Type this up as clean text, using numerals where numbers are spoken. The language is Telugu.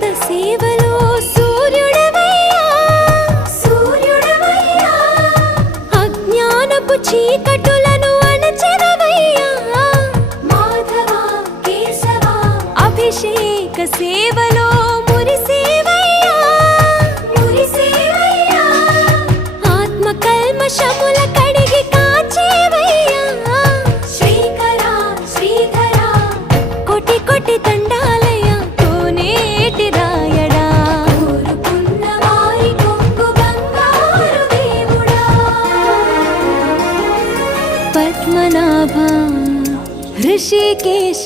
సేవలో సూర్యుడవయ్యా సూర్యుడవయ్యా అజ్ఞానపు చీకటులను అణచెదవయ్యా మాధవ కేశవ అభిషేక సేవలో మురిసేవయ్యా మురిసేవయ్యా ఆత్మ కల్మషముల కడిగి కాచేవయ్యా శ్రీకర శ్రీధర కోటి కోటి దండాలయ్యా కోనేటి రాయడా కోరుకున్న వారి కొంగు బంగారు దేవుడా పద్మనాభ ఋషికేశ